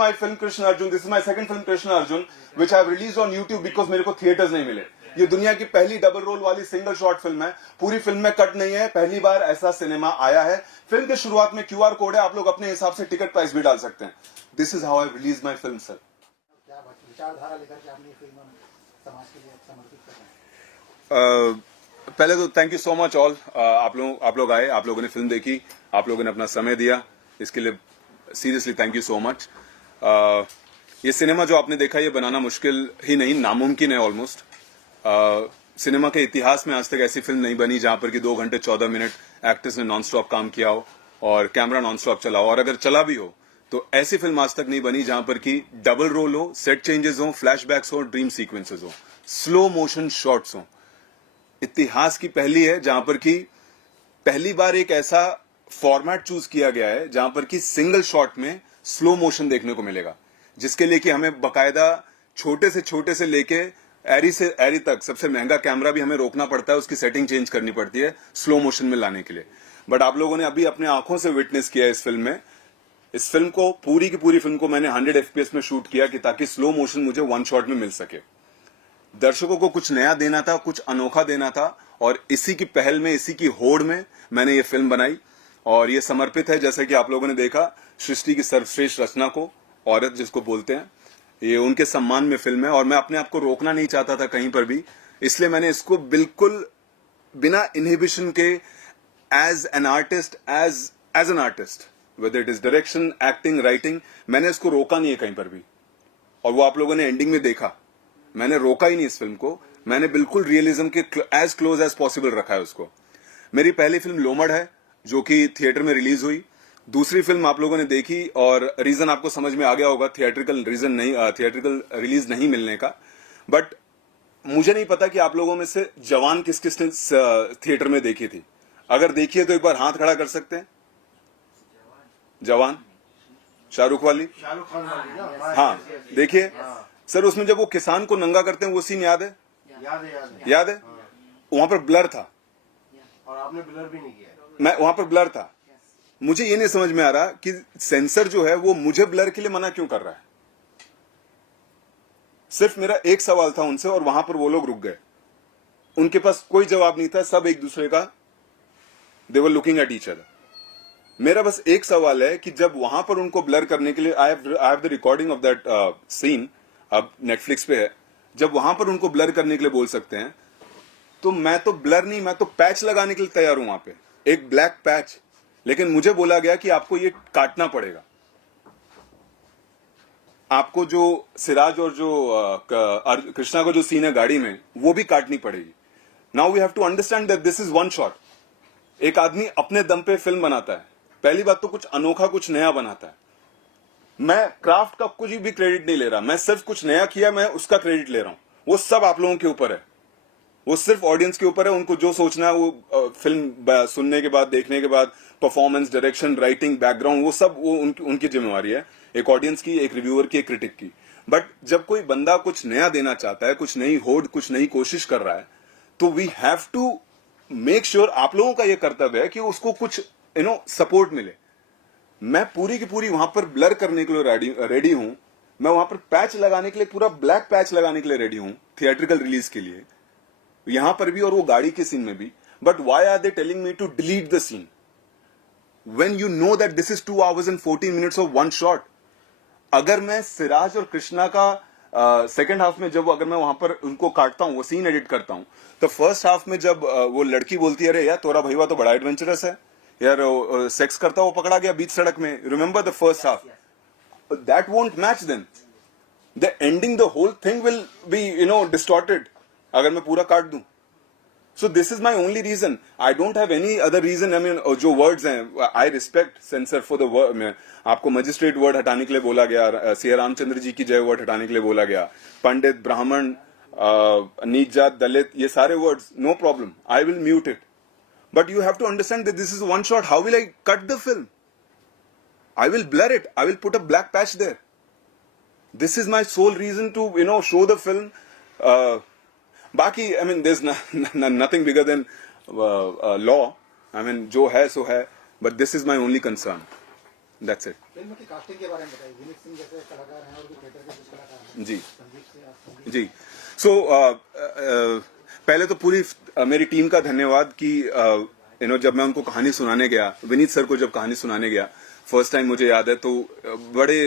my film Krishna Arjun. This is my second film Krishna Arjun, which I have released on YouTube because मेरे को theatres नहीं मिले. ये दुनिया की पहली डबल रोल वाली सिंगल शॉट फिल्म है. पूरी फिल्म में कट नहीं है. पहली बार ऐसा सिनेमा आया है. फिल्म के शुरुआत में QR कोड है. आप लोग अपने हिसाब से टिकट प्राइस भी डाल सकते हैं. This is how I release my film, sir. क्या विचारधारा लेकर के आपने फिल्म समाज के लिए समर्पित कर रहे हैं? पहले तो thank you so much all. आप लोग आए, आप लोगों ने फिल्म देखी, आप लोगों ने अपना समय दिया, इसके लिए seriously thank you so much. ये सिनेमा जो आपने देखा, ये बनाना मुश्किल ही नहीं, नामुमकिन है ऑलमोस्ट. सिनेमा के इतिहास में आज तक ऐसी फिल्म नहीं बनी जहां पर कि 2 घंटे 14 मिनट एक्टर्स ने नॉन स्टॉप काम किया हो और कैमरा नॉन स्टॉप चला हो. और अगर चला भी हो तो ऐसी फिल्म आज तक नहीं बनी जहां पर कि डबल रोल हो, सेट चेंजेस हो, फ्लैशबैक्स हो, ड्रीम सीक्वेंसेस हो, स्लो मोशन शॉट्स हो. इतिहास की पहली है जहां पर कि पहली बार एक ऐसा फॉर्मेट चूज किया गया है जहां पर कि सिंगल शॉट में स्लो मोशन देखने को मिलेगा, जिसके लिए कि हमें बकायदा छोटे से लेके एरी से एरी तक सबसे महंगा कैमरा भी हमें रोकना पड़ता है, उसकी सेटिंग चेंज करनी पड़ती है स्लो मोशन में लाने के लिए. बट आप लोगों ने अभी अपने आंखों से विटनेस किया इस फिल्म में. इस फिल्म को पूरी की पूरी फिल्म को मैंने 100 FPS में शूट किया कि ताकि स्लो मोशन मुझे 1 शॉट में मिल सके. दर्शकों को कुछ नया देना था, कुछ अनोखा देना था, और इसी की पहल में, इसी की होड़ में मैंने ये फिल्म बनाई. और ये समर्पित है, जैसे कि आप लोगों ने देखा, सृष्टि की सर्वश्रेष्ठ रचना को, औरत जिसको बोलते हैं, ये उनके सम्मान में फिल्म है. और मैं अपने आप को रोकना नहीं चाहता था कहीं पर भी, इसलिए मैंने इसको बिल्कुल बिना इनहिबिशन के as an artist, as an artist, whether it is direction, acting, writing, मैंने इसको रोका नहीं है कहीं पर भी. और वो आप लोगों ने एंडिंग में देखा, मैंने रोका ही नहीं इस फिल्म को. मैंने बिल्कुल रियलिज्म के एज क्लोज एज पॉसिबल रखा है उसको. मेरी पहली फिल्म लोमड़ है, जो कि थिएटर में रिलीज हुई. दूसरी फिल्म आप लोगों ने देखी और रीजन आपको समझ में आ गया होगा, थिएट्रिकल रीजन नहीं, थिएट्रिकल रिलीज नहीं मिलने का. बट मुझे नहीं पता कि आप लोगों में से जवान किस किस ने थिएटर में देखी थी. अगर देखी है तो एक बार हाथ खड़ा कर सकते हैं. जवान शाहरुख वाली, हाँ देखिए सर, उसमें जब वो किसान को नंगा करते हैं वो सीन याद है? याद है. वहां पर ब्लर था और आपने ब्लर भी नहीं किया. मैं वहां पर ब्लर था. मुझे ये नहीं समझ में आ रहा कि सेंसर जो है वो मुझे ब्लर के लिए मना क्यों कर रहा है. सिर्फ मेरा एक सवाल था उनसे और वहां पर वो लोग रुक गए. उनके पास कोई जवाब नहीं था, सब एक दूसरे का, they were looking at each other. मेरा बस एक सवाल है कि जब वहां पर उनको ब्लर करने के लिए, I have the recording of that scene, अब नेटफ्लिक्स पे है, जब वहां पर उनको ब्लर करने के लिए बोल सकते हैं, तो मैं तो ब्लर नहीं, मैं तो पैच लगाने के लिए तैयार हूं वहां पे, एक ब्लैक पैच. लेकिन मुझे बोला गया कि आपको ये काटना पड़ेगा, आपको जो सिराज और जो कृष्णा को जो सीन है गाड़ी में, वो भी काटनी पड़ेगी. Now we have to understand that this is 1 shot. एक आदमी अपने दम पे फिल्म बनाता है, पहली बात तो कुछ अनोखा, कुछ नया बनाता है. मैं क्राफ्ट का कुछ भी क्रेडिट नहीं ले रहा, मैं सिर्फ कुछ नया किया, मैं उसका क्रेडिट ले रहा हूं. वो सब आप लोगों के ऊपर है, वो सिर्फ ऑडियंस के ऊपर है. उनको जो सोचना है वो फिल्म सुनने के बाद, देखने के बाद, परफॉर्मेंस, डायरेक्शन, राइटिंग, बैकग्राउंड, वो सब वो उनकी जिम्मेवारी है, एक ऑडियंस की, एक रिव्यूअर की, एक क्रिटिक की. बट जब कोई बंदा कुछ नया देना चाहता है, कुछ नई होड़, कुछ नई कोशिश कर रहा है, तो we have to make sure, आप लोगों का यह कर्तव्य है कि उसको कुछ सपोर्ट मिले. मैं पूरी की पूरी वहां पर ब्लर करने के लिए रेडी हूं. मैं वहां पर पैच लगाने के लिए, पूरा ब्लैक पैच लगाने के लिए रेडी हूं, थिएट्रिकल रिलीज के लिए, यहां पर भी और वो गाड़ी के सीन में भी. But why are they telling me to delete the scene when you know that this is 2 hours and 14 minutes of 1 shot. अगर मैं सिराज और कृष्णा का सेकेंड हाफ में, जब अगर मैं वहां पर उनको काटता हूं, वो सीन एडिट करता हूं, तो फर्स्ट हाफ में जब वो लड़की बोलती है, अरे यार तोरा भैया तो बड़ा एडवेंचरस है यार, सेक्स करता हुआ पकड़ा गया बीच सड़क में, remember the first half, that won't match. Then the ending, the whole thing will be distorted अगर मैं पूरा काट दूं. So this is my only reason. I don't have any other reason. I mean जो वर्ड्स हैं, I respect censor for the word. आपको magistrate word हटाने के लिए बोला गया, सिया रामचंद्र जी की जय वर्ड हटाने के लिए बोला गया, पंडित, ब्राह्मण, नीच जात, दलित, ये सारे words, no problem, I will mute it. But you have to understand that this is 1 shot. How will I cut the film? I will blur it. I will put a black patch there. This is my sole reason to, show the film. Baki, I mean, there's nothing bigger than law. I mean, jo hai so hai. But this is my only concern. That's it. Film की casting के बारे में बताइए। विनीत सिंह जैसे कलाकार हैं और भी थिएटर के कुछ कलाकार हैं। जी संदीप से आप संदीप जी। सो पहले तो पूरी मेरी टीम का धन्यवाद कि जब मैं उनको कहानी सुनाने गया, विनीत सर को जब कहानी सुनाने गया फर्स्ट टाइम, मुझे याद है तो बड़े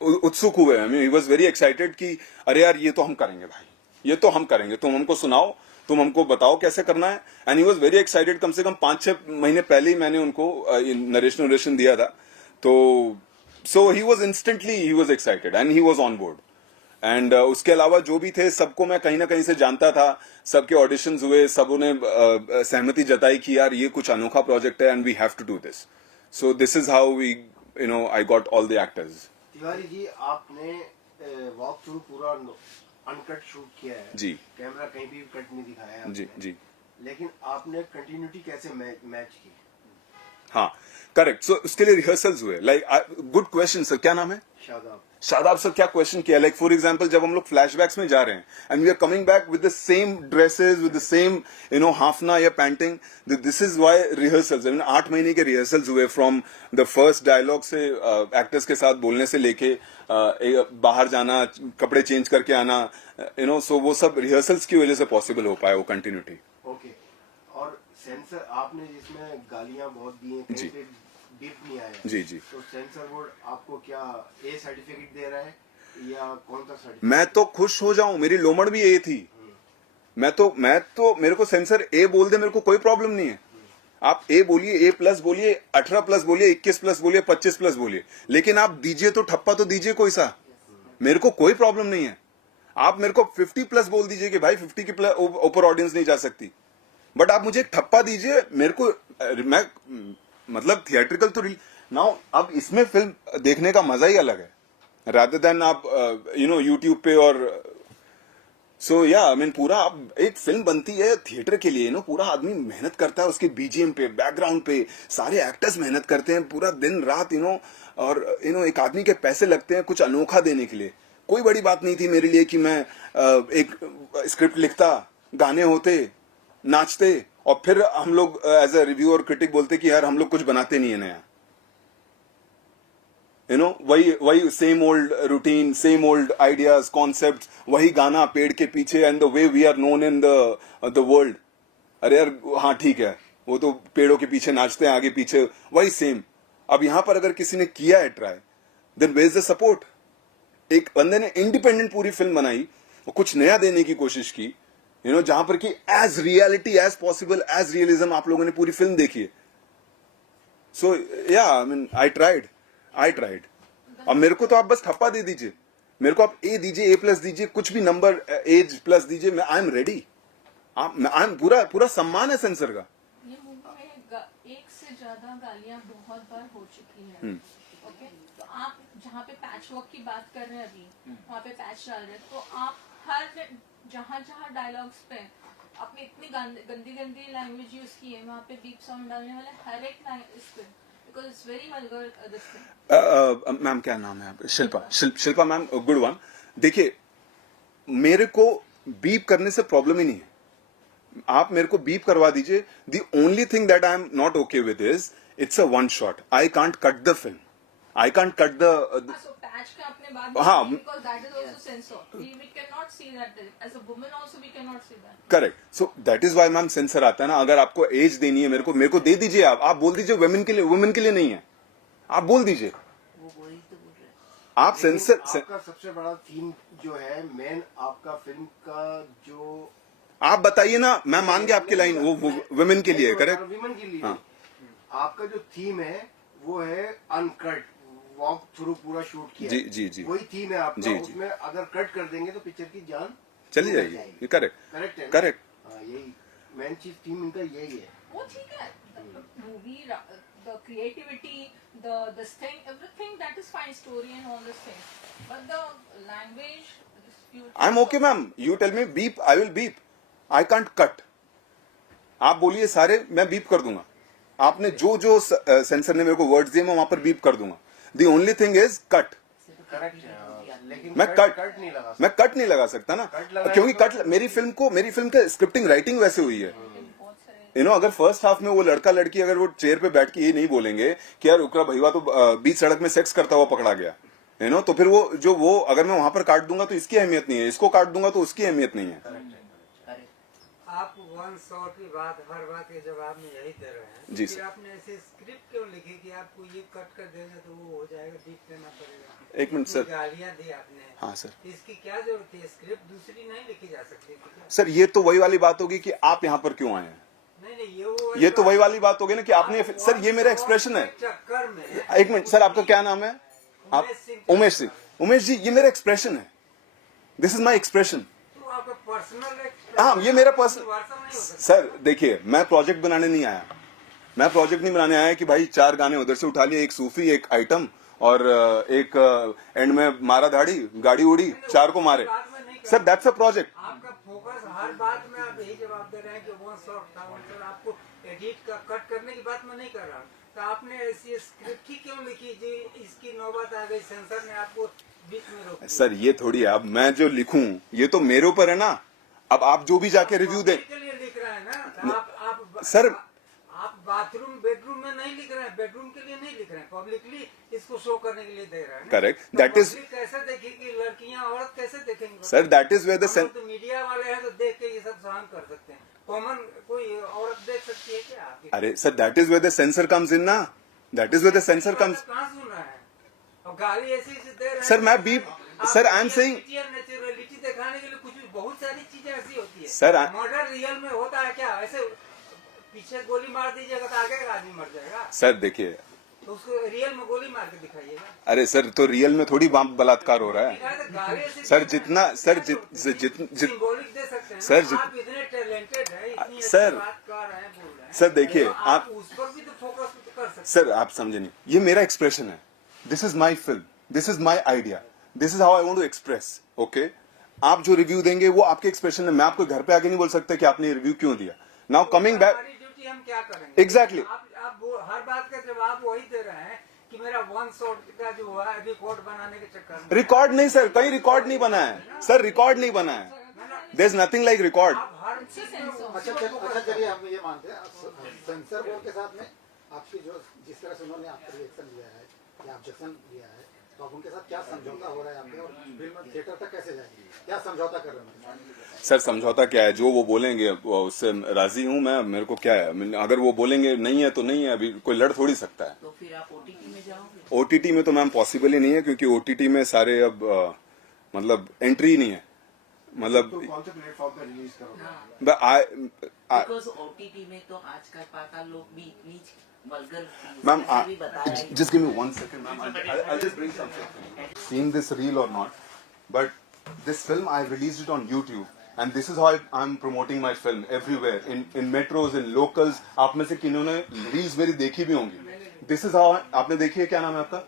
उत्सुक हुए। I mean he was very excited कि अरे यार ये तो हम करेंगे भाई, ये तो हम करेंगे, तुम हमको सुनाओ, तुम हमको बताओ कैसे करना है। And he was very excited. कम से कम 5-6 महीने पहले ही मैंने उनको नरेशन दिया था, तो so he was instantly he was excited and he was on board. And उसके अलावा जो भी थे सबको मैं कहीं ना कहीं से जानता था, सबके ऑडिशंस हुए, सबों ने सहमति जताई कि यार ये कुछ अनोखा प्रोजेक्ट है and we have to do this. So this is how we I got all the actors. Tiwari ji, आपने वॉक थ्रू पूरा अनकट शूट किया है जी। कैमरा कहीं भी कट नहीं दिखाया है जी आपने। जी लेकिन आपने कंटिन्यूटी कैसे मैच की? हाँ करेक्ट। सो उसके लिए रिहर्सल्स हुए। लाइक गुड क्वेश्चन सर, क्या नाम है? शादाब। शादाब सर, क्या क्वेश्चन किया। लाइक फॉर एग्जांपल जब हम लोग फ्लैशबैक्स में जा रहे हैं and we are coming back with the same dresses, with the same हाफना या painting, this is why rehearsals. 8 महीने के रिहर्सल्स हुए, फ्रॉम द फर्स्ट डायलॉग से एक्टर्स के साथ बोलने से लेके बाहर जाना, कपड़े चेंज करके आना, सो वो सब रिहर्सल्स की वजह से पॉसिबल हो पाया वो कंटिन्यूटी। ओके। और सेंसर आपने जिसमें गालियां बहुत दी हैं, जी। कहीं पे बीप नहीं आया, जी जी। तो सेंसर बोर्ड आपको क्या ए सर्टिफिकेट दे रहा है या कौन सा सर्टिफिकेट? मैं तो खुश हो जाऊं, मेरी लोमड़ भी ए थी। मैं तो मेरे को सेंसर ए बोल दे, मेरे को कोई प्रॉब्लम नहीं है। आप ए बोलिए, ए प्लस बोलिए, 18 प्लस बोलिए, 21 प्लस बोलिए, 25 प्लस बोलिए, लेकिन आप दीजिए तो ठप्पा तो दीजिए कोई सा, मेरे को कोई प्रॉब्लम नहीं है। आप मेरे को 50 प्लस बोल दीजिए कि भाई 50 के ऊपर ऑडियंस नहीं जा सकती, बट आप मुझे एक ठप्पा दीजिए। मेरे को मैं मतलब थिएट्रिकल तो नाउ अब इसमें फिल्म देखने का मजा ही अलग है, रादर देन आप यूट्यूब पे। और सो या आई मीन पूरा आप एक फिल्म बनती है थिएटर के लिए, पूरा आदमी मेहनत करता है उसके बीजीएम पे, बैकग्राउंड पे, सारे एक्टर्स मेहनत करते हैं पूरा दिन रात, और एक आदमी के पैसे लगते हैं कुछ अनोखा देने के लिए। कोई बड़ी बात नहीं थी मेरे लिए कि मैं एक स्क्रिप्ट लिखता, गाने होते, नाचते, और फिर हम लोग एज अ रिव्यू और क्रिटिक बोलते कि यार हम लोग कुछ बनाते नहीं है नया। वही same old routine, same old ideas, concept, वही गाना पेड़ के पीछे, and the way we are known in the world. अरे यार हाँ ठीक है, वो तो पेड़ों के पीछे नाचते हैं आगे पीछे, वही सेम। अब यहां पर अगर किसी ने किया है try, then where is the support. एक बंदे ने इंडिपेंडेंट पूरी फिल्म बनाई और कुछ नया देने की कोशिश की, जहां पर कि as reality as possible, as realism आप लोगों ने पूरी फिल्म देखी है। सो या आई मीन आई ट्राइड। अब मेरे को तो आप बस ठप्पा दे दीजिए, मेरे को आप ए दीजिए, ए प्लस दीजिए, कुछ भी नंबर एज प्लस दीजिए, मैं I am ready. I am पूरा सम्मान है सेंसर का। ये मूवी में एक से ज्यादा गालियां बहुत बार हो चुकी है। ओके, तो आप जहाँ पे पैच वर्क की बात कर रहे हैं अभी, वहाँ पे पैच डाल रहे हैं, तो आप हर जहाँ डायलॉग्स पे आपने इतनी गंदी लैंग्वेज यूज की है, वहाँ पे बीप साउंड डालने वाले हर एक इस पे, because it's very vulgar this thing. Ma'am क्या नाम है आपका? Shilpa ma'am, good one. देखिए मेरे को बीप करने से प्रॉब्लम ही नहीं है, आप मेरे को बीप करवा दीजिए। The only thing that I am not okay with is it's a one shot. I can't cut the film, I can't cut the So patch का आपने बात हाँ। की, because that is also censor. We cannot see that. As a woman also we cannot see that. Correct. So that is why ma'am censor आता है ना। अगर आपको एज देनी है मेरे को दे दीजिए। आप बोल दीजिए वुमेन के लिए नहीं है, आप बोल दीजिए। आप लेकिन सेंसर आपका सबसे बड़ा थीम जो है, मेन आपका फिल्म का जो, आप बताइए ना, मैं मान गया आपकी लाइन, वो वुमेन के लिए, करेक्ट। विमेन के लिए हाँ। आपका जो थीम है वो है अनकट, वॉक थ्रू पूरा शूट किया जी है। जी जी वही थीम है आपका। जी, जी। उसमें अगर कट कर देंगे तो पिक्चर की जान चली जाएगी। करेक्ट करेक्ट है ना? करेक्ट। हाँ, यही मेन चीज थीम इनका यही है। वो ठीक है, movie, the creativity, this thing, everything that is fine, story and all this thing, but the language, I am okay ma'am, you tell me beep, I will beep, I can't cut. आप बोलिए सारे, मैं beep कर दूंगा। आपने जो sensor ने मेरे को वर्ड्स दिए मैं वहां पर बीप कर दूंगा। The only thing is cut. Correct है, हाँ। लेकिन मैं कट नहीं लगा सकता। मैं कट नहीं लगा सकता ना, कट लगाए क्योंकि तो- मेरी फिल्म का स्क्रिप्टिंग राइटिंग वैसे हुई है। बहुत सारे अगर फर्स्ट हाफ में वो लड़का लड़की अगर वो चेयर पे बैठ के ये नहीं बोलेंगे कि यार उकरा भैया तो बीच सड़क में सेक्स करता हुआ पकड़ा गया, तो फिर वो अगर मैं वहां पर काट दूंगा तो इसकी अहमियत नहीं है, इसको काट दूंगा तो उसकी अहमियत नहीं है। आप वन शॉट की बात हर बात के जवाब में यही दे रहे हैं, जी फिर सर। आपने ऐसे स्क्रिप्ट क्यों लिखी कि आपको ये कट कर देंगे तो वो हो जाएगा, डीप लेना पड़ेगा? एक मिनट सर। इतनी गालियां दी आपने, हाँ सर। इसकी क्या जरूरत है? स्क्रिप्ट दूसरी नहीं लिखी जा सकती थी क्या? सर ये तो वही वाली बात होगी कि आप यहाँ पर क्यों आए हैं, नहीं ये तो वही वाली बात होगी ना कि आपने सर ये मेरा एक्सप्रेशन है। चक्कर में एक मिनट सर, आपका क्या नाम है? आप उमेश सिंह। उमेश जी ये मेरा एक्सप्रेशन है, दिस इज माई एक्सप्रेशन। तो आपका पर्सनल हाँ ये मेरा पर्सनल। नहीं हो सकता। सर देखिए मैं प्रोजेक्ट बनाने नहीं आया, मैं प्रोजेक्ट नहीं बनाने आया कि भाई 4 गाने उधर से उठा लिए, एक सूफी एक आइटम और एक एंड में मारा धाड़ी गाड़ी उड़ी 4 को मारे। Sir that's a project. आपका फोकस हर बात में आप यही जवाब दे रहे हैं कि वन शॉट था, वन शॉट। आपको एडिट का कट करने की बात मैं नहीं कर रहा हूँ, तो आपने ऐसी स्क्रिप्ट ही क्यों लिखी जी? इसकी नौबत आ गई, सेंसर ने आपको बीच में रोक दिया। सर ये थोड़ी है, अब मैं जो लिखूं ये तो मेरे ऊपर है ना। अब आप जो भी जाके रिव्यू दें के लिए लिख रहे हैं ना, तो आप सर आप बाथरूम बेडरूम में नहीं लिख रहे हैं, बेडरूम के लिए नहीं लिख रहे हैं, पब्लिकली इसको शो करने के लिए दे रहे हैं। Correct. तो That is- public कैसे देखेगी? लड़कियां औरत कैसे देखेंगे? Sir that is where the हम लोग तो मीडिया वाले हैं तो देख के ये सब सहन कर सकते हैं, कॉमन कोई औरत देख सकती है क्या आपकी? अरे sir that is where the censor comes in ना, that is where the censor comes. कहाँ सुन रहे हैं? और गाली ऐसी दे रहे हैं। सर, मैं beep- sir, I am saying- naturality दिखाने के लिए कुछ भी बहुत सारी चीजें ऐसी होती है। सर, मर्डर रियल में होता है क्या? ऐसे पीछे गोली मार दीजिएगा तो आगे का आदमी मर जाएगा, सर देखिए, तो उसको रियल में गोली मार के दिखाइएगा। अरे सर तो रियल में थोड़ी बलात्कार हो रहा है दिखाए तो गाली ऐसी सर। दे- जितना सर जितना सिंबॉलिक दे सकते हैं सर, ना। आप इतने टैलेंटेड हैं, इतनी अच्छी सर, बात कर रहे हैं, बोल रहे हैं, सर देखिए तो आप उस पर भी तो फोकस कर सकते हैं। सर आप समझे नहीं, ये मेरा एक्सप्रेशन है, this is my film, this is my idea, this is how I want to express. Okay, आप जो रिव्यू देंगे वो आपके एक्सप्रेशन है, मैं आपको घर पे आके नहीं बोल सकता कि आपने रिव्यू क्यों दिया। नाउ कमिंग बैक, हमारी ड्यूटी हम क्या करेंगे? Exactly. आप हर बात का जवाब वही दे रहे हैं कि मेरा वन शॉट का जो हुआ है रिकॉर्ड बनाने के चक्कर में। रिकॉर्ड नहीं सर, कहीं रिकॉर्ड नहीं बना है सर, रिकॉर्ड नहीं बना है, there is nothing like record. आप हर चीज में अच्छा चलिए हम ये मानते हैं सेंसर बोर्ड के साथ में आपकी जो जिस तरह से उन्होंने आपका रिएक्शन लिया है या ऑब्जेक्शन लिया है, तो आप उनके साथ क्या समझौता हो रहा है आपके, और फिल्म थिएटर तक कैसे जाएगी, क्या समझौता कर रहे हैं उनके साथ? सर समझौता क्या है, जो वो बोलेंगे उससे राजी हूं मैं, मेरे को क्या है, अगर वो बोलेंगे नहीं है तो नहीं है, अभी कोई लड़ थोड़ी सकता है। तो फिर आप ओटीटी में जाओगे? ओटीटी में तो मैम पॉसिबल ही नहीं है, क्योंकि ओटीटी में सारे अब मतलब एंट्री ही नहीं है, मतलब तो कौन से प्लेटफॉर्म पे रिलीज करोगे? बिकॉज ओटीटी में तो आजकल पाताल लोग भी इतनी वल्गर मैम भी बताया ही। just give me 1 second ma'am, I'll just bring something. Seeing this reel or not, but this film I released it on YouTube and this is how I'm promoting my film everywhere in metros, in locals. आप में से किन्होंने reels मेरी देखी भी होंगी, this is how आपने देखी है, क्या नाम है आपका?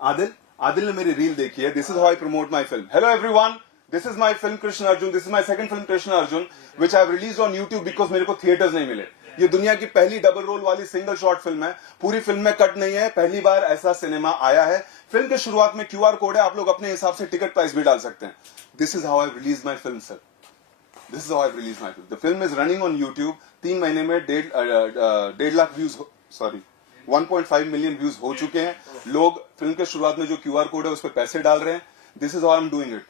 आदिल। आदिल ने मेरी रील देखी है, this is how I promote my film. Hello everyone, this is my film Krishna Arjun, this is my second film Krishna Arjun which I have released on YouTube because मेरे को थिएटर्स नहीं मिले। ये दुनिया की पहली डबल रोल वाली single short film है, पूरी फिल्म में कट नहीं है, पहली बार ऐसा सिनेमा आया है। फिल्म के शुरुआत में QR कोड है, आप लोग अपने हिसाब से टिकट प्राइस भी डाल सकते हैं। This is how I release my film sir, this is how I release my film. The film is running on YouTube, 3 महीने में 1.5 lakh views, sorry 1.5 million views हो चुके हैं। लोग फिल्म के शुरुआत में जो QR कोड है उस पर पैसे डाल रहे हैं। This is how I am doing it.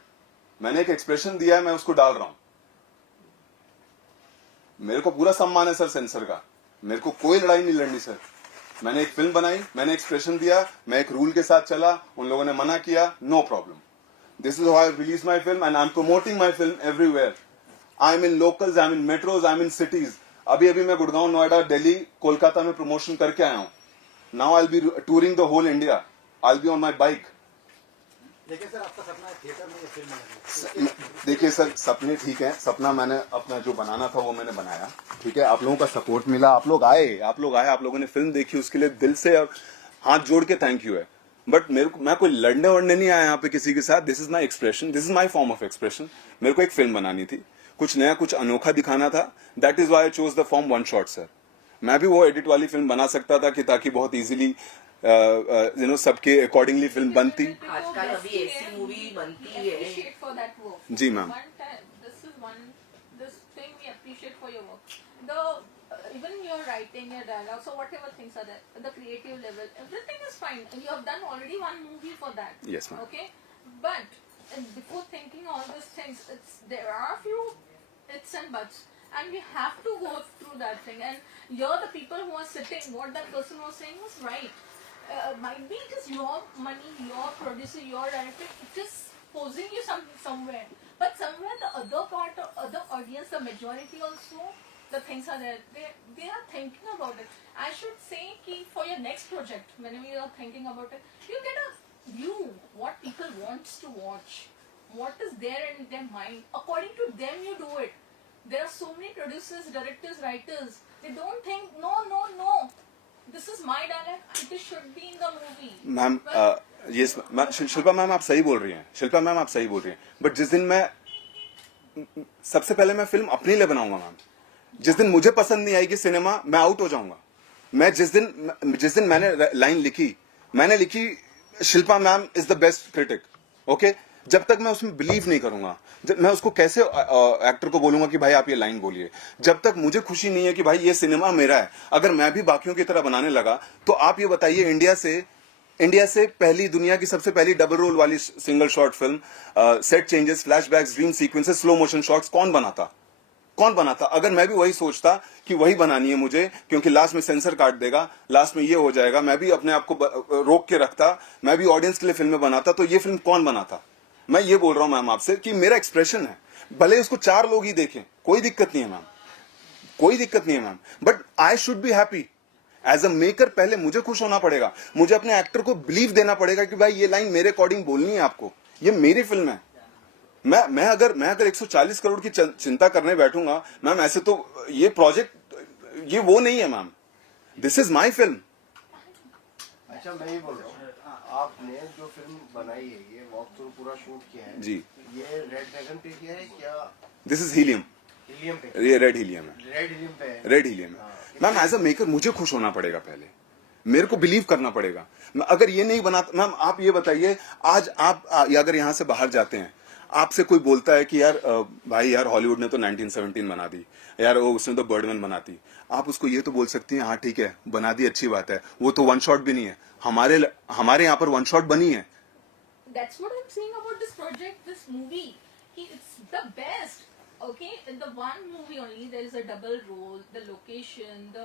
मैंने एक एक्सप्रेशन दिया है, मैं उसको डाल रहा हूं। मेरे को पूरा सम्मान है सर सेंसर का, मेरे को कोई लड़ाई नहीं लड़नी सर। मैंने एक फिल्म बनाई, मैंने एक्सप्रेशन दिया, मैं एक रूल के साथ चला, उन लोगों ने मना किया, no problem. This is how I release my film and I am promoting my film everywhere. I am in locals, I am in metros, I am in cities. अभी मैं गुड़गांव, नोएडा, दिल्ली, कोलकाता में प्रमोशन करके आया हूं। Now I will be touring the whole India, I will be on my bike. देखिए sir, आपका सपना है थिएटर में ये फिल्म बनानी। देखिए सर, सपने ठीक है, सपना मैंने अपना जो बनाना था वो मैंने बनाया, ठीक है। आप लोगों का सपोर्ट मिला, आप लोग आए, आप लोगों ने फिल्म देखी, उसके लिए दिल से और हाथ जोड़ के थैंक यू है। बट मैं कोई लड़ने वड़ने नहीं आया यहाँ पे किसी के साथ। This is my expression, this is my form of expression. मेरे को एक फिल्म बनानी थी, कुछ नया, कुछ अनोखा दिखाना था। That is why I chose the form one shot sir. मैं भी वो एडिट वाली फिल्म बना सकता था कि ताकि बहुत इजीली सबके अकॉर्डिंगली फिल्म बनती। आजकल अभी ऐसी मूवी बनती है। जी ma'am. this thing we appreciate for your work. Even your writing, your dialogue, so whatever things are there, the creative level, everything is fine. And you have done already one movie for that. Yes, ma'am. Okay, but before thinking all these things, there are a few its and buts, and we have to go through that thing. And you're the people who are sitting. What that person was saying was right. Might be it is your money, your producer, your director. It is posing you somewhere, but somewhere the other part, other audience, the majority also, the things are there. They are thinking about it. I should say कि for your next project, whenever you are thinking about it, you get a view what people wants to watch, what is there in their mind. According to them, you do it. There are so many producers, directors, writers. They don't think no. This is my dialogue. It should be in the movie. Ma'am yes ma'am, Shilpa ma'am आप सही बोल रही हैं, Shilpa ma'am आप सही बोल रही हैं, बट जिस दिन मैं सबसे पहले मैं फिल्म अपने लिए बनाऊंगा मैम, जिस दिन मुझे पसंद नहीं आएगी सिनेमा, मैं आउट हो जाऊंगा। मैं जिस दिन मैंने लाइन लिखी, मैंने लिखी Shilpa ma'am is the best critic, okay, जब तक मैं उसमें बिलीव नहीं करूंगा, मैं उसको कैसे एक्टर को बोलूंगा कि भाई आप ये लाइन बोलिए, जब तक मुझे खुशी नहीं है कि भाई ये सिनेमा मेरा है। अगर मैं भी बाकियों की तरह बनाने लगा, तो आप ये बताइए इंडिया से पहली, दुनिया की सबसे पहली डबल रोल वाली single short film, set changes, flashbacks, dream sequences, slow motion shots कौन बनाता? अगर मैं भी वही सोचता कि वही बनानी है मुझे, क्योंकि लास्ट में सेंसर काट देगा, लास्ट में ये हो जाएगा, मैं भी अपने आप को रोक के रखता, मैं भी ऑडियंस के लिए फिल्में बनाता, तो ये फिल्म कौन बनाता? मैं ये बोल रहा हूं मैम आपसे कि मेरा एक्सप्रेशन है, भले उसको 4 लोग ही देखें, कोई दिक्कत नहीं है मैम, कोई दिक्कत नहीं है ma'am, but I should be happy as a maker. पहले मुझे खुश होना पड़ेगा, मुझे अपने एक्टर को बिलीव देना पड़ेगा कि भाई ये लाइन मेरे अकॉर्डिंग बोलनी है आपको, ये मेरी फिल्म है। मैं अगर 140 करोड़ की चिंता करने बैठूंगा मैम, ऐसे तो ये प्रोजेक्ट ये वो नहीं है ma'am, this is my film. अच्छा, मैं ये बोल रहा हूँ, आपने जो फिल्म बनाई है, ये वॉक थ्रू पूरा शूट किया है जी, ये रेड ड्रैगन पे किया है क्या? दिस इज हीलियम पे? ये रेड हीलियम है, रेड हीलियम है मैम। एज अ मेकर मुझे खुश होना पड़ेगा, पहले मेरे को बिलीव करना पड़ेगा। अगर ये नहीं बनाता मैम, आप ये बताइए, आज आप अगर यहाँ से बाहर जाते हैं, आपसे कोई बोलता है कि यार भाई यार हॉलीवुड ने तो 1917 बना दी यार, वो उसने तो बर्डमैन बनाती, आप उसको ये तो बोल सकती हैं हाँ ठीक है बना दी, अच्छी बात है, वो तो वन शॉट भी नहीं है, हमारे यहाँ पर वन शॉट बनी है। That's what I'm saying about this project, this movie. It's the best. Okay, in the one movie only, there is a double role, the location, the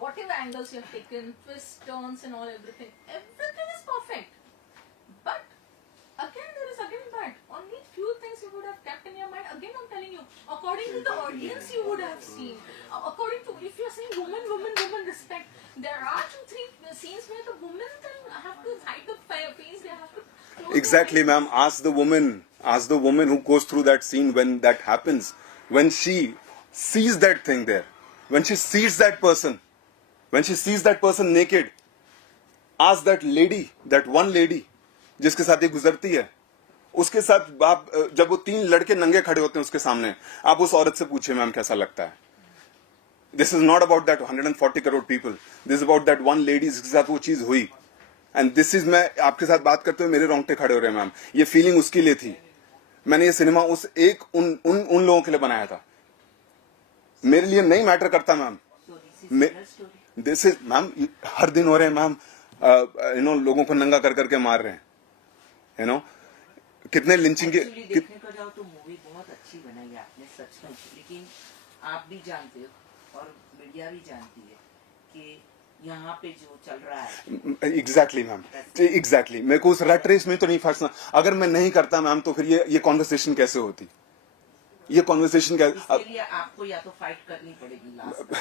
whatever angles you have taken, twists, turns, and all everything is perfect. But again, there is but only few things you would have kept in your mind. Again, I'm telling you, according to the audience, you would have seen. According to, if you're saying woman respect, there are 2-3 scenes where the women have to hide the face, they have to. Exactly, ma'am. Ask the woman who goes through that scene when that happens, when she sees that thing there, when she sees that person naked. Ask that one lady, जिसके साथ ये गुजरती है, उसके साथ आप जब वो 3 लड़के नंगे खड़े होते हैं उसके सामने, आप उस औरत से पूछे मैम कैसा लगता है। This is not about that 140 crore people. This is about that one lady जिसके साथ वो चीज हुई। एंड दिस इज, मैं आपके साथ बात करते हुए मेरे रोंगटे खड़े हो रहे हैं मैम, ये फीलिंग उसके लिए थी। मैंने ये सिनेमा उन लोगों के लिए बनाया था, मेरे लिए नहीं मैटर करता मैम। दिस इज मैम, हर दिन हो रहे हैं मैम, लोगों को नंगा कर करके मार रहे हैं, कितने लिंचिंग के। देखने को जाओ तो मूवी बहुत अच्छी बनाई है आपने सच में, लेकिन आप भी जानते हो और मीडिया भी जानती है कि यहाँ पे जो चल रहा है। Exactly ma'am, exactly. मेरे को उस रट रेस में तो नहीं फंसना। अगर मैं नहीं करता मैम तो फिर ये कॉन्वर्सेशन कैसे होती, ये कॉन्वर्सेशन इसके लिए आपको या तो फाइट करनी पड़ेगी लास्ट।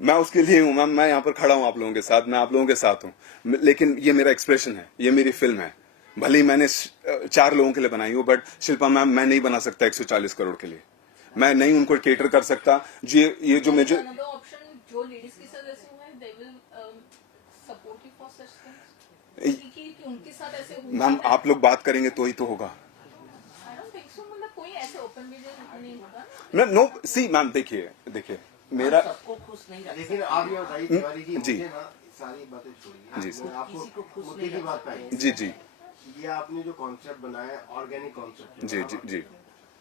मैं उसके लिए हूँ मैम, मैं यहाँ पर खड़ा हूँ आप लोगों के साथ, मैं आप लोगों के साथ हूँ, लेकिन ये मेरा एक्सप्रेशन है, ये मेरी फिल्म है। भले ही मैंने 4 लोगों के लिए बनाई हो, बट शिल्पा मैम मैं नहीं बना सकता 140 करोड़ के लिए, मैं नहीं उनको केटर कर सकता। ये जो मुझे जो लेडीज के साथ ऐसे हुए हैं, they will support you for such things. कि उनके साथ ऐसे हुआ मैम, आप लोग बात करेंगे तो ही तो होगा। I don't think so, मतलब कोई ऐसे ओपन वीडियो नहीं होगा। नो सी मैम, देखिए मेरा, सबको खुश नहीं रख लेकिन आप ये बताइए तिवारी जी, जी। मुझे ना सारी बातें छोड़िए, जी सर। आपको मुद्दे की बात पाई। जी, ये आपने जो कॉन्सेप्ट बनाया है, ऑर्गेनिक कॉन्सेप्ट, जी।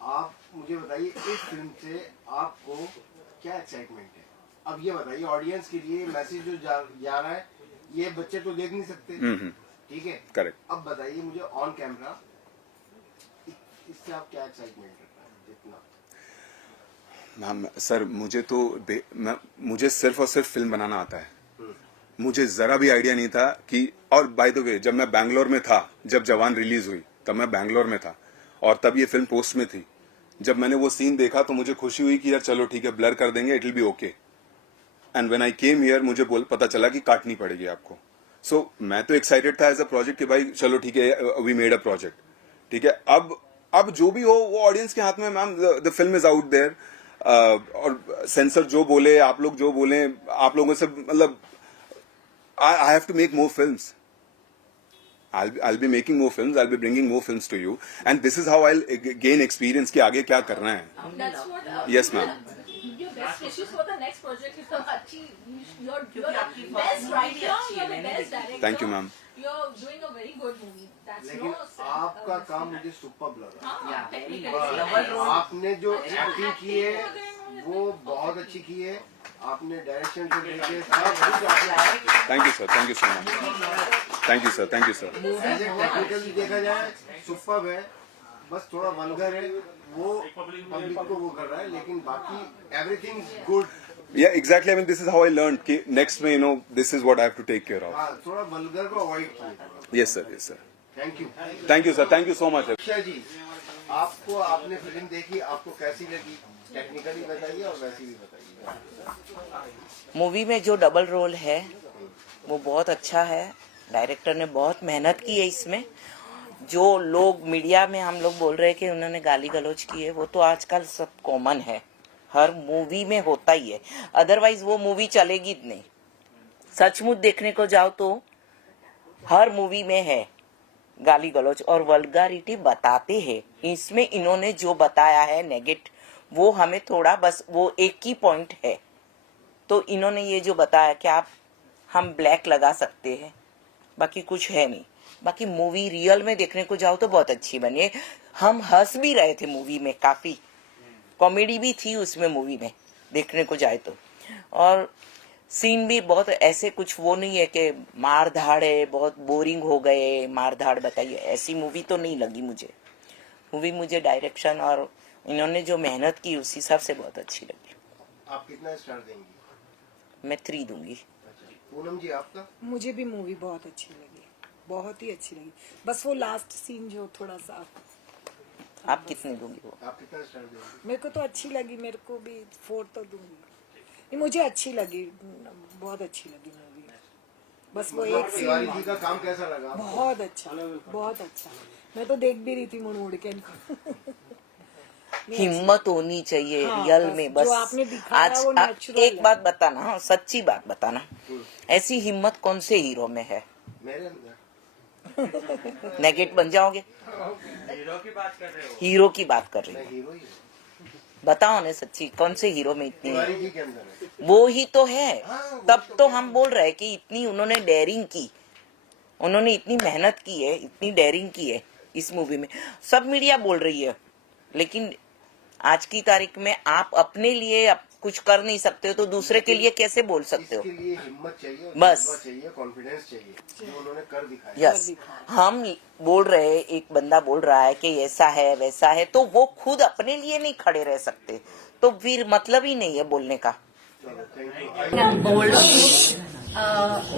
आप मुझे बताइए इस फिल्म से आपको क्या एक्साइटमेंट है? अब ये बताइए ऑडियंस के लिए मैसेज जो जा रहा है, ये बच्चे तो देख नहीं सकते, ठीक है? करेक्ट। अब बताइए मुझे ऑन कैमरा इससे आप क्या एक्साइटमेंट रखते हैं? जितना मैम सर मुझे सिर्फ और सिर्फ फिल्म बनाना आता है। मुझे जरा भी आइडिया नहीं था कि, और बाय द वे जब मैं बैंगलोर में था, जब जवान रिलीज हुई तब मैं बैंगलोर में था और तब ये फिल्म पोस्ट में थी। जब मैंने वो सीन देखा तो मुझे खुशी हुई कि यार चलो ठीक है, ब्लर कर देंगे, it will be okay. And when I came here मुझे पता चला कि काटनी पड़ेगी आपको। सो मैं तो एक्साइटेड था एज अ प्रोजेक्ट कि भाई चलो ठीक है, वी मेड अ प्रोजेक्ट, ठीक है। अब जो भी हो वो ऑडियंस के हाथ में। Ma'am the film is out there, और सेंसर जो बोले, आप लोग जो बोले, आप लोगों से मतलब I have to make more films. I'll be making more films. I'll be bringing more films to you, and this is how I'll gain experience कि आगे क्या करना है. That's what. Yes, ma'am. Your best wishes for the next project is you're क्योंकि आपकी the best writer, अच्छी है, you're the मैंने best देखी। director. Thank you, ma'am. You're doing a very good movie. That's लेकिन no. आपका काम मुझे सुपर लग रहा है। हाँ, technically. Double role. आपने जो एक्टिंग की है वो बहुत अच्छी की है। आपने डायरेक्शन से लेके सब कुछ आपने Thank you, sir. Thank you so much. Thank you, sir. Thank you, sir. ऐसे टेक्निकली देखा जाए सुपर है, बस थोड़ा वल्गर है, वो पब्लिक को वो कर रहा है, लेकिन बाकी everything good. Yeah, exactly. I mean, this is how I learned कि next में this is what I have to take care of. हाँ, थोड़ा वल्गर को अवॉइड कीजिए। Yes, sir. Yes, sir. Thank you. Thank you, sir. Thank you so much. Akshay ji, आपको आपने film देखी, आपको कैसी लगी? टेक्निकली बताइए और वैसी भी बताइए। मूवी में जो डबल रोल है वो बहुत अच्छा है। डायरेक्टर ने बहुत मेहनत की है इसमें। जो लोग मीडिया में हम लोग बोल रहे हैं कि उन्होंने गाली गलौज की है, वो तो आजकल सब कॉमन है, हर मूवी में होता ही है। अदरवाइज वो मूवी चलेगी नहीं। सचमुच देखने को जाओ तो हर मूवी में है गाली गलौज और वल्गारिटी बताते हैं। इसमें इन्होंने जो बताया है नेगेटिव, वो हमें थोड़ा बस वो एक ही पॉइंट है। तो इन्होंने ये जो बताया कि हम ब्लैक लगा सकते हैं, बाकी कुछ है नहीं। बाकी मूवी रियल में देखने को जाओ तो बहुत अच्छी बनी है। हम हंस भी रहे थे मूवी में, काफी कॉमेडी भी थी उसमें मूवी में देखने को जाए तो। और सीन भी बहुत ऐसे कुछ वो नहीं है कि मार धाड़ है, बहुत बोरिंग हो गए मार धाड़ बताइए, ऐसी मूवी तो नहीं लगी मुझे। मूवी मुझे डायरेक्शन और इन्होंने जो मेहनत की उस हिसाब से बहुत अच्छी लगी। आप कितना स्टार देंगी? मैं 3 दूंगी। पूनम जी आपका? मुझे भी मूवी बहुत अच्छी लगी, बहुत ही अच्छी लगी। बस वो लास्ट सीन जो थोड़ा सा। आप कितने दूंगी? वो आप कितना स्टार देंगे? मेरे को तो अच्छी लगी, मेरे को भी 4 तो दूंगी। ये मुझे अच्छी लगी, बहुत अच्छी लगी मूवी। बस वो एक तिवारी सीन जी का काम कैसा लगा? बहुत अच्छा, बहुत अच्छा। मैं तो देख भी रही थी मुड़ मुड़ के इनको। हिम्मत होनी चाहिए हाँ, रियल बस में। जो बस आपने दिखाया आज वो natural एक है। बात बताना, हाँ सच्ची बात बताना, ऐसी हिम्मत कौन से हीरो में है? मेरे अंदर नेगेट बन जाओगे? हीरो की बात कर रहे हो? हीरो की बात कर रही मैं हूँ। हीरो ही हूँ। बताओ ना सच्ची, कौन से हीरो में इतनी है? तिवारी जी के अंदर है। वो ही तो है। तब तो हम बोल रहे हैं कि इतनी उन्होंने डेयरिंग की, उन्होंने इतनी मेहनत की है, इतनी डेयरिंग की है इस मूवी में। सब मीडिया बोल रही है, लेकिन आज की तारीख में आप अपने लिए कुछ कर नहीं सकते हो तो दूसरे के लिए कैसे बोल सकते हो? इसके लिए हिम्मत चाहिए, बस। जज्बा चाहिए, कॉन्फिडेंस चाहिए, जो उन्होंने कर दिखाया। यस, हम बोल रहे हैं, एक बंदा बोल रहा है कि ऐसा है वैसा है, तो वो खुद अपने लिए नहीं खड़े रह सकते, तो फिर मतलब ही नहीं है बोलने का। चलो, थैंक यू। बोल्ड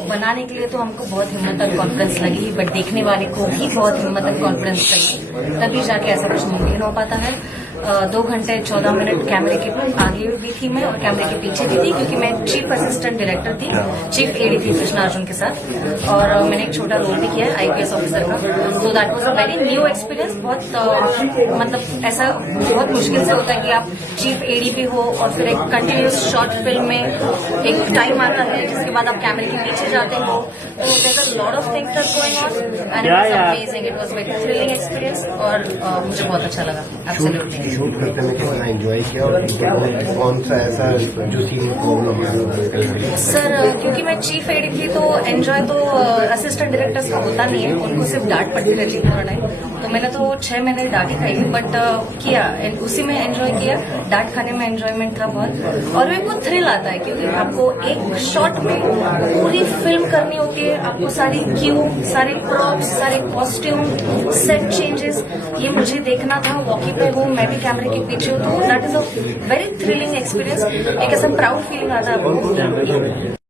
बनाने के लिए तो हमको बहुत हिम्मत और कॉन्फिडेंस लगी, बट देखने वाले को भी बहुत हिम्मत और कॉन्फिडेंस चाहिए, तभी जाके ऐसा कुछ मुमकिन हो पाता है। 2 घंटे 14 मिनट कैमरे के आगे भी थी मैं और कैमरे के पीछे भी थी, क्योंकि मैं चीफ असिस्टेंट डायरेक्टर थी, चीफ एडी थी कृष्णा अर्जुन के साथ, और मैंने एक छोटा रोल भी किया है IPS ऑफिसर का। तो that was a very new experience. बहुत मतलब ऐसा बहुत मुश्किल से होता है कि आप चीफ एडी भी हो और फिर एक कंटिन्यूस शॉर्ट फिल्म में एक टाइम आता है जिसके बाद आप कैमरे के पीछे जाते हो, तो there are lot of things that going on and it was amazing. It was very thrilling experience और मुझे बहुत अच्छा लगा। एब्सोल्युटली। शूट करते में कितना एंजॉय किया और कौन सा ऐसा जो सीन प्रॉब्लम है? सर क्योंकि मैं चीफ एडी थी तो एंजॉय तो असिस्टेंट डायरेक्टर्स का होता नहीं है, उनको सिर्फ डांट पड़ती रहती है पूरा टाइम। तो मैंने तो 6 महीने डांट ही खाई, बट किया उसी में एंजॉय किया। डांट खाने में एंजॉयमेंट था बहुत, और मेरे को थ्रिल आता है क्योंकि आपको एक शॉट में पूरी फिल्म करनी होती है। आपको सारी क्यू, सारे प्रॉप्स, सारे कॉस्ट्यूम, सेट चेंजेस, ये मुझे देखना था। वॉकी पे हूँ, मैं भी कैमरे के पीछे हूँ, तो that is a very thrilling experience. एक ऐसा प्राउड फीलिंग आता है आपको।